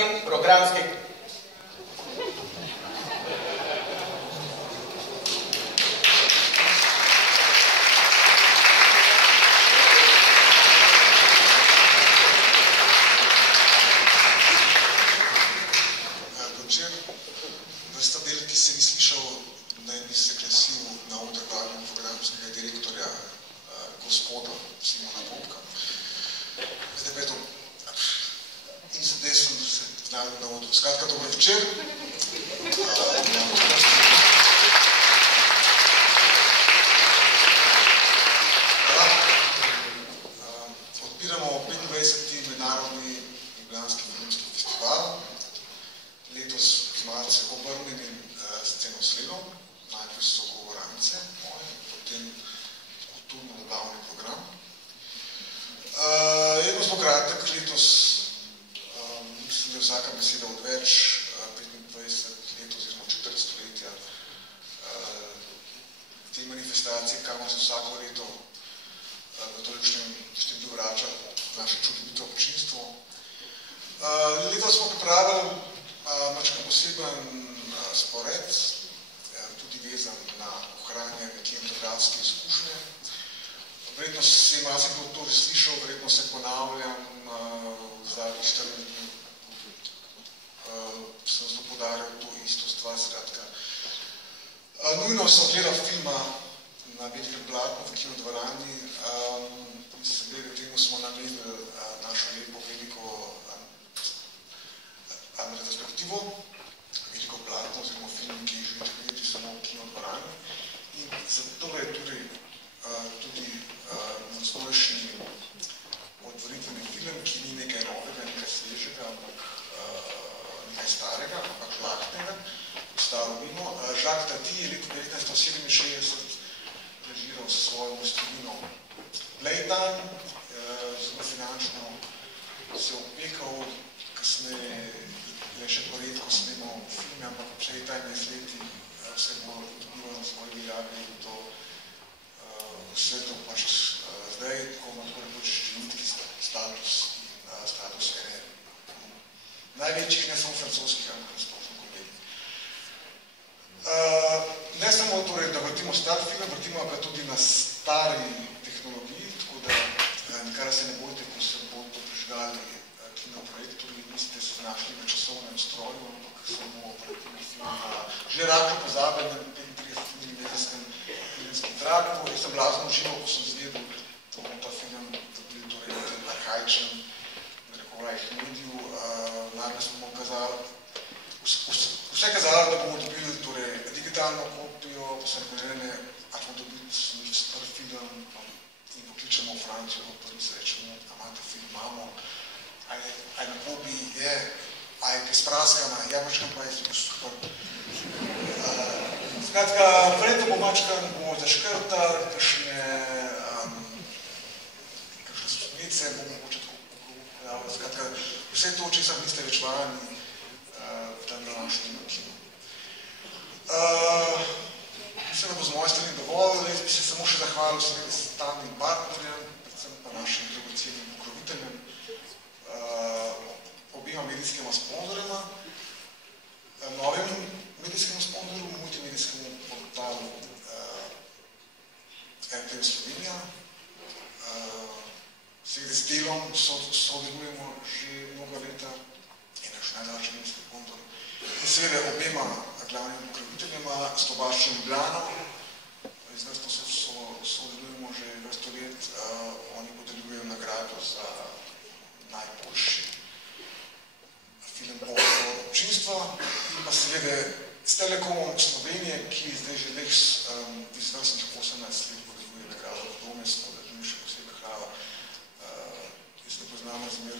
predstavim programski. Skratka, dobro večer. Odpiramo 25. mednarodni ljubljanski filmski festival. Letos z malce obrnenim scenosledom. Najprej so govorance moje, potem kulturno-zabavni program. Jedno zelo kratek letos. Mislim, da je vsaka beseda odveč 25 let oziroma 4 stoletja te manifestacije, kamor se vsako leto v tolikšnem številu vrača naše čudovito občinstvo. Letos smo pripravili mačka poseben spored, tudi vezan na ohranjanje kinematografske izkušnje. Verjetno se je marsikdo to že slišal, verjetno se ponavljam v zadnjih 4 dni. Sem zelo podaril to isto stvar, skratka. Nujno sem gledal filma na velikem platnu v kinodvorani. Temu smo namenili našo lepo veliko retrospektivo, veliko platno, oziroma film, ki želite gledati samo v kinodvorani. In zato je tudi nocnojšnji otvoritveni film, ki ni nekaj novega, nekaj svežega, ampak nekaj starega, ampak žlahtnega, staro vino. Jacques Tati je leta 1967 režiral s svojo mojstrovino Playtime, zelo finančno se opekal, kasneje je še poredko snemal filme, ampak Playtime je z leti vse bolj dobival svoje milijarde in to svetu pač zdaj, ko ima tako rekoč želitki status ene največjih, ne samo francoskih, ampak splošno komedij. Ne samo torej, da vrtimo star film, vrtimo ga tudi na stari tehnologiji, tako da nikar se ne bojte, ko se bodo prižgali kinoprojektorji, niste se našli v časovnem stroju, ampak samo operativni film na že rahlo pozabljenem 35-milimetrskem filmskem traktu. Jaz sem blazno užival, ko sem zvedel, da bomo ta film dobili torej v tem arhaičnem mediju. Najprej smo vse kazali, da bomo dobili torej, digitalno kopijo, posebne, ali bomo dobili njih star film in pokličemo v Francijo, prvi se rečemo, a imate film, imamo, aj na kopi je, aj kaj spraskana, jabolčkam pa je super. Skratka, verjetno bo mačkan, bomo zaškrtali, kakšne sodnice, bomo mogoče tako pojavili. Skratka, vse to, če sem niste več vajani v tem današnjem kinu. Mislim, da bo z moje strani dovolj, jaz bi se samo še zahvalil seveda stalnim partnerjem, predvsem pa našim dragocenim pokroviteljem, obima medijskima sponzorima, novemu medijskemu sponzoru, multimedijskemu portalu RTV Slovenija. Seveda s delom sodelujemo že mnoga leta, je naš najdaljši medijski sponzor. In seveda obema glavnimi pokroviteljima, Slobaščem Ljubljano, izvrstno sodelujemo že vrsto let, oni podeljujejo nagrado za najboljši film občinstva in pa seveda s Telekomom Slovenije, ki zdaj že izvrstnih 18 let podeljuje nagrado v Domesko, da jim še posebej hvala. Jaz ne poznam razmer